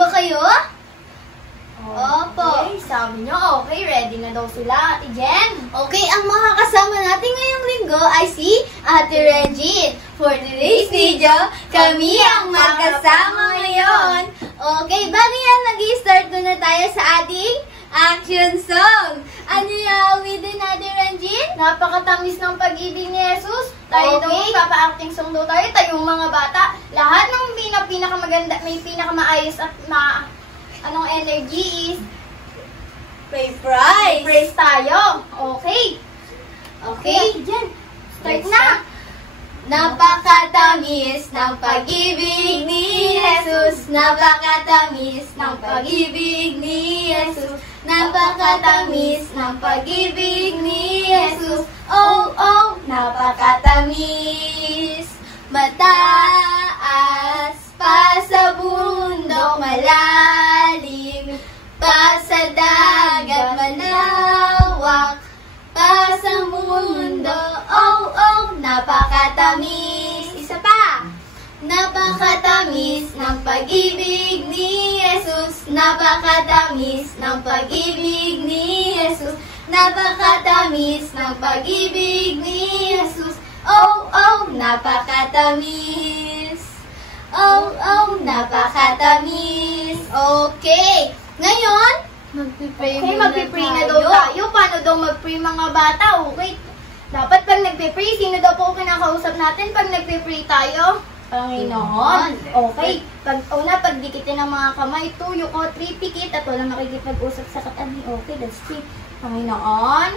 ba kayo? Opo. Okay, sabi nyo, okay, ready na daw sila, Ate Jen. Okay, ang mga kasama natin ngayong linggo ay si Ate Regine. For today's video, kami ang magkasama ngayon. Okay, bago yan, nag-i-start na tayo sa ating action song. Ano yung awitin natin, Regine? Napakatamis ng pag-ibig ni Jesus. Tayo daw, papa-acting song daw tayo, tayong mga bata. Lahat ng pinakamaganda, may pinakamaayos at anong energy is praise. Praise tayo. Okay. Okay. Diyan. Start na. Napakatamis ng pag-ibig ni Jesus. Napakatamis ng pag-ibig ni Jesus. Napakatamis ng pag-ibig ni Jesus. Oh, oh, napakatamis. Mataas pa sa bundok malalim, pa sa dagat malawak, pa sa mundo, oh, oh, napakatamis. Isa pa! Napakatamis ng pag-ibig ni Jesus. Napakatamis ng pag-ibig ni Jesus. Napakatamis ng pag-ibig ni Jesus. Oh, oh, napakatamis. Oh, oh, napakatamis. Okay. Ngayon, magpipray na daw tayo. Paano daw magpray mga bata? Okay. Dapat pag nagpipray, sino daw po kinakausap natin pag nagpipray tayo? Panginoon. Okay. Pagdikitin ng mga kamay, tuyo ko, 3 pikit, at walang makikipag-usap sa katabi. Okay, let's pray. Panginoon.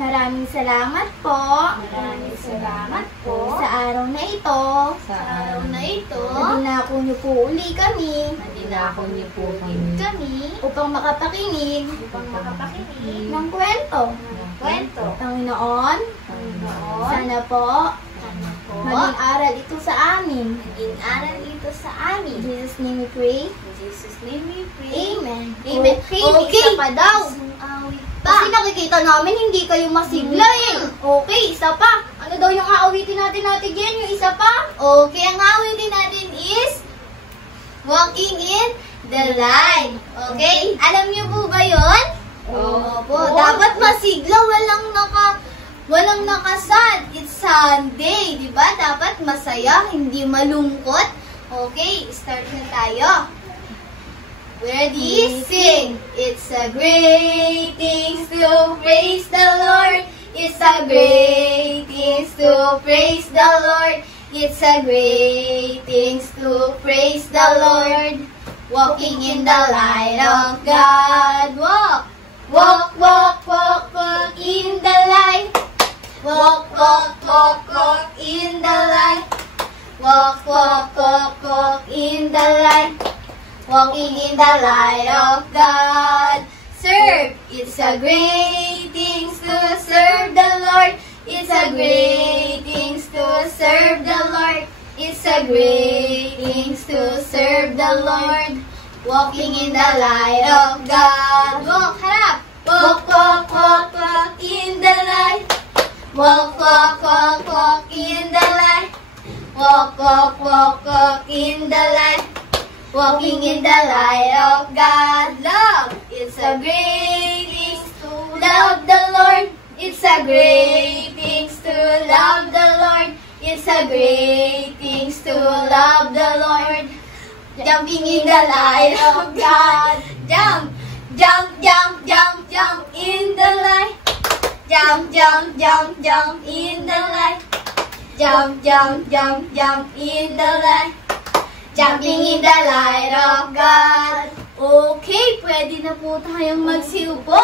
Maraming salamat po. Maraming salamat po. Sa araw na ito. Nadinako niyo po uli kami. Upang makapakinig. Ng kwento. Panginoon. Sana po. Maging aral ito sa amin. In Jesus' name we pray. Amen. Okay, isa pa daw. Kasi nakikita namin hindi kayo masigla eh. Okay, isa pa. Ano daw yung aawitin natin, Ate Jen? Yung isa pa? Okay, ang aawitin natin is Walking in the Light. Okay? Alam niyo po ba yun? Opo. Dapat masigla, walang nakasad. It's Sunday, di ba? Dapat masaya, hindi malungkot. Okay, start na tayo. Ready? Sing! It's a great thing to praise the Lord. It's a great thing to praise the Lord. It's a great thing to praise the Lord. Walking in the light of God. Walk! Walk, walk, walk, walk in the light. Walk, walk, walk, walk in the light. Walk, walk, walk, walk in the light. Walking in the light of God. Serve. It's a great thing to serve the Lord. It's a great thing to serve the Lord. It's a great thing to serve the Lord. Walking in the light of God. Walk, harap. Walk, walk, walk, walk in the light. Walk, walk, walk, walk in the light. Walk, walk, walk, walk in the light. Walking in the light of God. Love. It's a great thing to love the Lord. It's a great thing to love the Lord. It's a great thing to love the Lord. Jumping in the light of God. Jump, jump, jump, jump, jump in the light. Jump, jump, jump, jump in the light. Jump, jump, jump, jump in the light. Jumping in the light of God. Okay, pwede na po tayong magsiupo.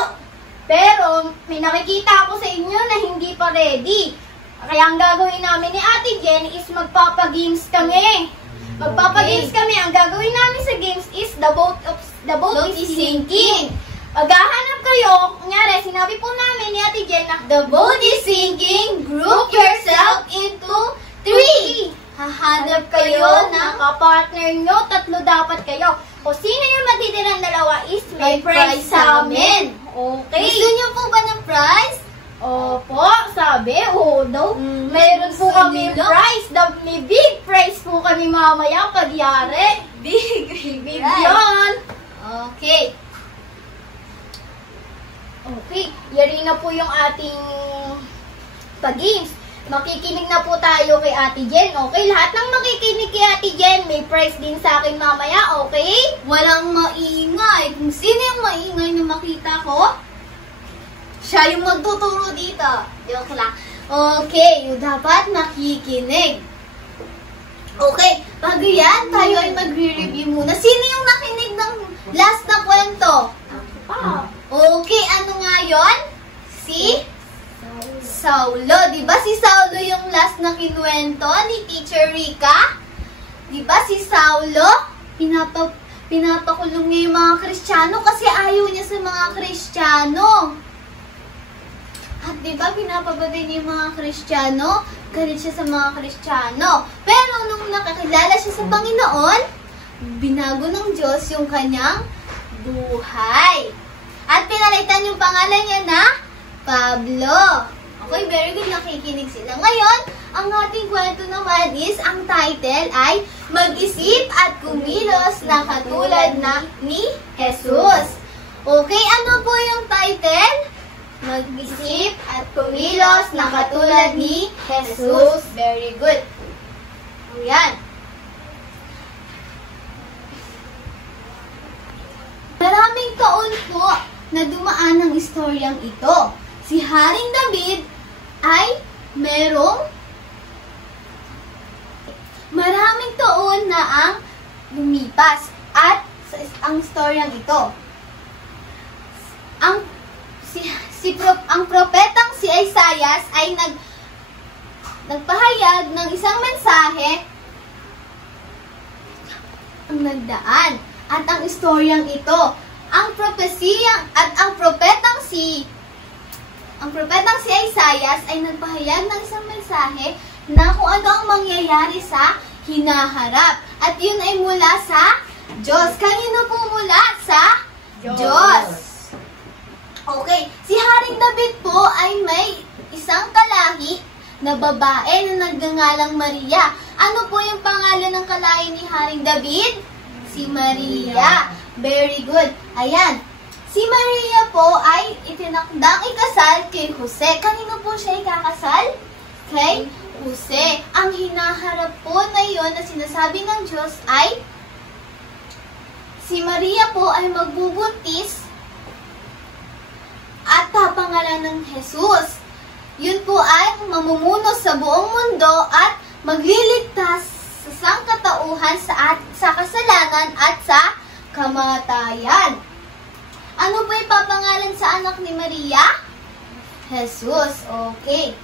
Pero, may nakikita ako sa inyo na hindi pa ready. Kaya ang gagawin namin ni Ate Jen is magpapagames kami. Magpapagames kami. Ang gagawin namin sa games is the boat is sinking. Maghahanap kayo. Kunyari, sinabi po namin ni Ate Jen na the boat is sinking. Group yourself into 3. Hahanap kayo ng kapartner nyo. 3 dapat kayo. O sino yung matitirang dalawa is may prize sa amin. Okay. Gusto nyo po ba ng prize? Opo, sabi. Oo daw. Mayroon po kami prize. May big prize po kami mamaya pag yari. Big Bigyan! Okay. Okay, yari na po yung ating pag-games. Makikinig na po tayo kay Ate Jen, okay? Lahat ng makikinig kay Ate Jen, may prize din sa akin mamaya, okay? Walang maingay. Kung sino yung maingay na makita ko, siya yung magtuturo dito. Joke lang. Okay, dapat makikinig. Okay, bago yan, tayo ay magre-review muna. Sino yung nakinig ng last na kwento? Okay, ano nga yun? Si Saulo. Diba si Saulo yung last na kinuwento ni Teacher Rika? Diba si Saulo? Pinapakulong niya yung mga Kristiyano kasi ayaw niya sa mga Kristiyano. At diba pinapabagay niya yung mga Kristiyano? Galit siya sa mga Kristiyano. Pero nung nakakilala siya sa Panginoon, binago ng Diyos yung kanyang buhay. At pinalitan yung pangalan niya na Pablo. Okay, very good, nakikinig sila. Ngayon, ang ating kwento naman is, ang title ay Mag-isip at kumilos na katulad ni Jesus. Okay, ano po yung title? Mag-isip at kumilos na katulad ni Jesus. Very good. Ayan. Maraming taon po na dumaan ang istoryang ito. Si Haring David ay merong maraming taon na ang lumipas at ang istoryang ito. Ang propetang si Isaias ay nagpahayag ng isang mensahe ang nagdaan. At ang istoryang ito, ang propetang si Isaias ay nagpahayag ng isang mensahe na kung ano ang mangyayari sa hinaharap. At yun ay mula sa Diyos. Kanino po mula? Sa Diyos. Okay, si Haring David po ay may isang kalahi na babae na nagngangalang Maria. Ano po yung pangalan ng kalahi ni Haring David? Si Maria. Very good. Ayan. Si Maria po ay itinakdang ikasal kay Jose. Kanino po siya ikakasal? Kay Jose. Ang hinaharap po na yun na sinasabi ng Diyos ay si Maria po ay magbubuntis at papangalan ng Jesus. Yun po ay mamumuno sa buong mundo at magliligtas sa sangkatauhan sa kasalanan at sa kamatayan. Ano po ipapangalan sa anak ni Maria? Jesus. Okay.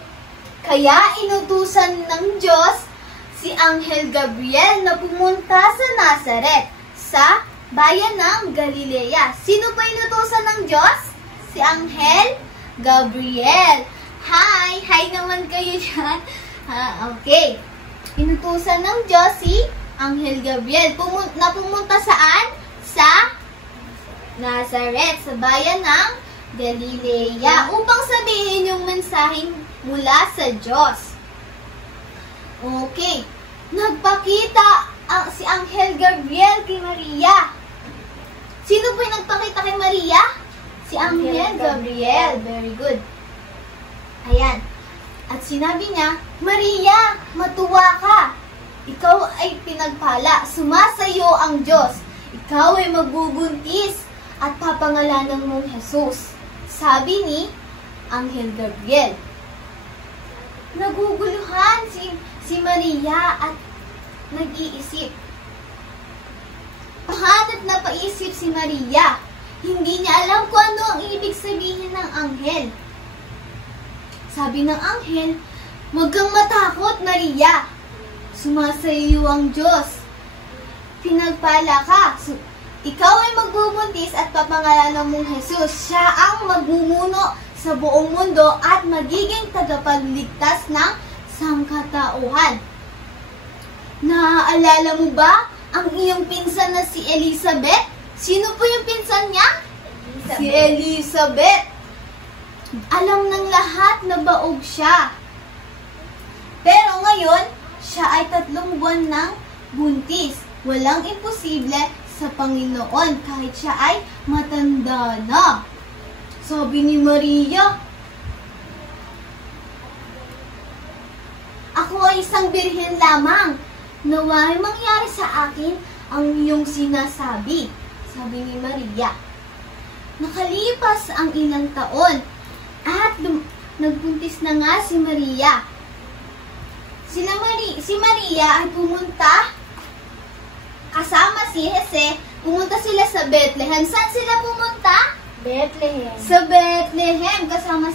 Kaya inutusan ng Diyos si Anghel Gabriel na pumunta sa Nazaret, sa bayan ng Galilea. Sino po inutusan ng Diyos? Si Anghel Gabriel. Hi! Hi naman kayo dyan. Okay. Inutusan ng Diyos si Anghel Gabriel na pumunta saan? Sa Nazaret, sa bayan ng Galilea, upang sabihin yung mensaheng mula sa Diyos. Okay. Nagpakita si Anghel Gabriel kay Maria. Sino po yung nagpakita kay Maria? Si Anghel Gabriel. Very good. Ayan. At sinabi niya, Maria, matuwa ka. Ikaw ay pinagpala. Sumasayo ang Diyos. Ikaw ay magbubuntis at papangalanan mong Jesus. Sabi ni Anghel Gabriel. Naguguluhan si Maria at nag-iisip. Pahanap na paisip si Maria. Hindi niya alam kung ano ang ibig sabihin ng anghel. Sabi ng anghel, "Huwag kang matakot, Maria. Sumasayo ang Diyos. Pinagpala ka. Ikaw ay magbubuntis at papangalanan mong Jesus. Siya ang magmumuno sa buong mundo at magiging tagapagligtas ng sangkatauhan." Naaalala mo ba ang iyong pinsan na si Elizabeth? Sino po yung pinsan niya? Si Elizabeth. Alam ng lahat na baog siya. Pero ngayon, siya ay 3 buwan ng buntis. Walang imposible sa Panginoon kahit siya ay matanda na. Sabi ni Maria, ako ay isang birhen lamang. Nawa'y mangyari sa akin ang iyong sinasabi, sabi ni Maria. Nakalipas ang ilang taon at nagbuntis na nga si Maria. Si Maria ay pumunta kasama si Jose. Pumunta sila sa Bethlehem. Saan sila pumunta? Bethlehem. Sa Bethlehem kasama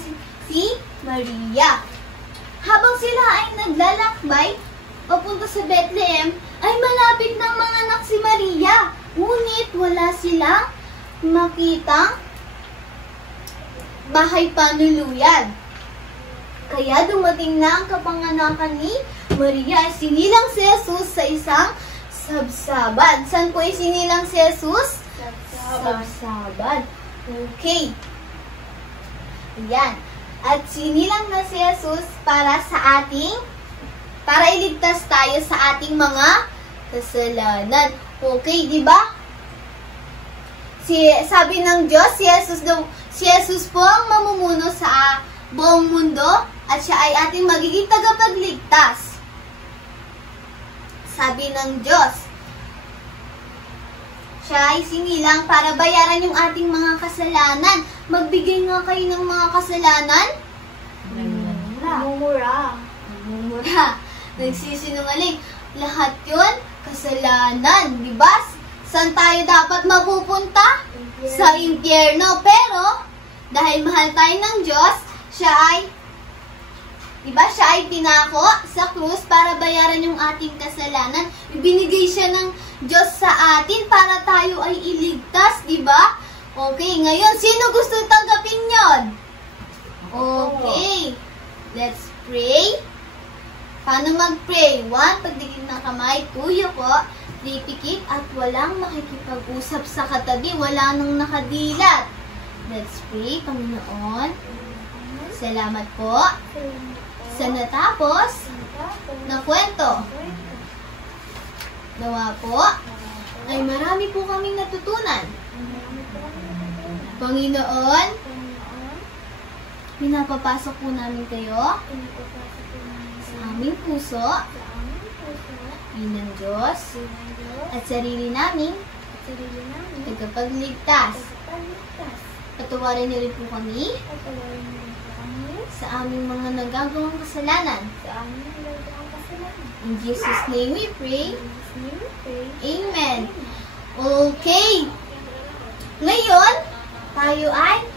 si Maria. Habang sila ay naglalakbay papunta sa Bethlehem, ay malapit ng mga anak si Maria. Ngunit wala silang makitang bahay panuluyan. Kaya dumating na ang kapanganakan ni Maria. Sinilang si Jesus sa isang sabsaban. Saan po isinilang si Jesus? Sabsaban. Okay. Ayan. At sinilang na si Jesus para iligtas tayo sa ating mga kasalanan. Okay, di ba? Sabi ng Diyos, si Jesus po ang mamumuno sa buong mundo at siya ay ating magiging tagapagligtas. Sabi ng Diyos, siya ay sinilang para bayaran yung ating mga kasalanan. Magbigay nga kayo ng mga kasalanan. Mumura. Nagsisinungaling. Lahat yun, kasalanan. Diba? Saan tayo dapat mapupunta? Sa impyerno. Pero, dahil mahal tayo ng Diyos, siya ay pinako sa krus para bayaran yung ating kasalanan. Ibinigay siya ng Diyos sa atin para tayo ay iligtas, diba? Okay, ngayon, sino gusto tanggapin yon? Okay, let's pray. Paano mag-pray? 1, pagdikit ng kamay. 2, yuko. 3, pikit. At walang makikipag-usap sa katabi. Wala nang nakadilat. Let's pray, Panginoon. Salamat po sa natapos na kwento. Nawa po ay marami po kaming natutunan. Panginoon, pinapapasok po namin kayo sa aming puso, ng Diyos, at sarili namin, tagapagligtas. Patawarin niyo rin po kami sa aming mga nagagawang kasalanan. In Jesus' name we pray. Amen. Okay. Ngayon, tayo ay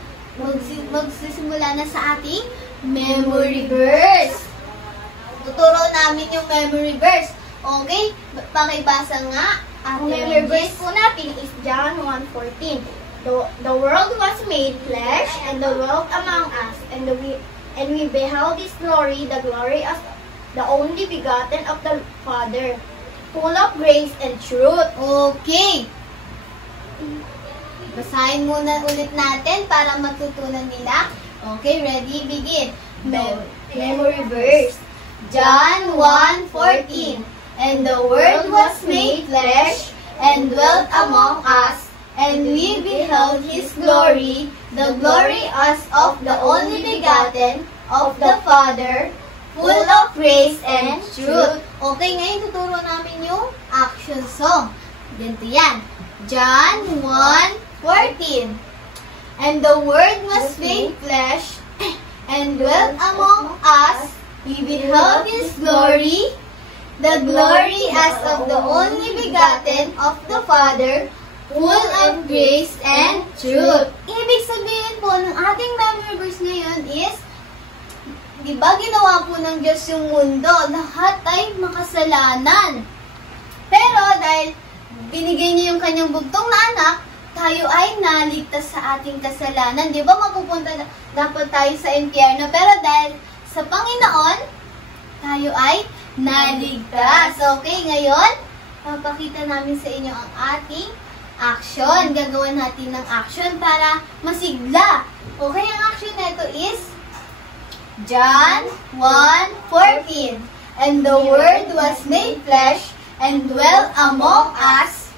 magsisimula na sa ating memory verse. Tuturo namin yung memory verse. Okay? Pakibasa nga. Ang memory verse po natin is John 1:14. The world was made flesh, and the dwelt among us, and we beheld His glory, the glory of the only begotten of the Father, full of grace and truth. Okay. Basahin muna ulit natin para matutunan nila. Okay, ready? Begin. Memory verse. John 1:14. And the Word was made flesh, and dwelt among us, and we beheld His glory, the glory as of the only begotten of the Father, full of grace and truth. Okay, ngayon tuturo namin yung action song. Ganito yan. John 1:14. And the Word was made flesh, and dwelt among us. We beheld His glory, the glory as of the only begotten of the Father, full of grace and truth. Ibig sabihin po ng ating memory verse ngayon is, di ba ginawa po ng Diyos yung mundo? Lahat ay makasalanan. Pero dahil binigay niya yung kanyang bugtong na anak, tayo ay naligtas sa ating kasalanan. Di ba mapupunta dapat tayo sa impyerno? Pero dahil sa Panginoon, tayo ay naligtas. Okay, ngayon, papakita namin sa inyo ang ating action. Gagawa natin ng action para masigla. Okay, ang action na ito is John 1:14. And the Word was made flesh, and dwelt among us,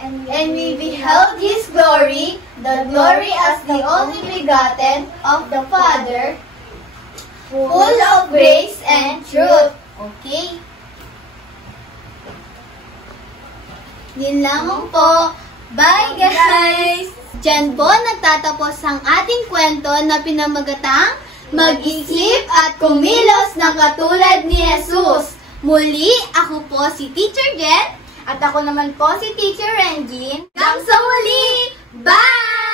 and we beheld His glory, the glory as the only begotten of the Father, full of grace and truth. Okay? Yun lamang po. Bye, guys! Diyan po nagtatapos ang ating kwento na pinamagatang Mag-isip at kumilos na katulad ni Jesus. Muli, ako po si Teacher Jen. At ako naman po si Teacher Renjin. Hanggang sa muli! Bye!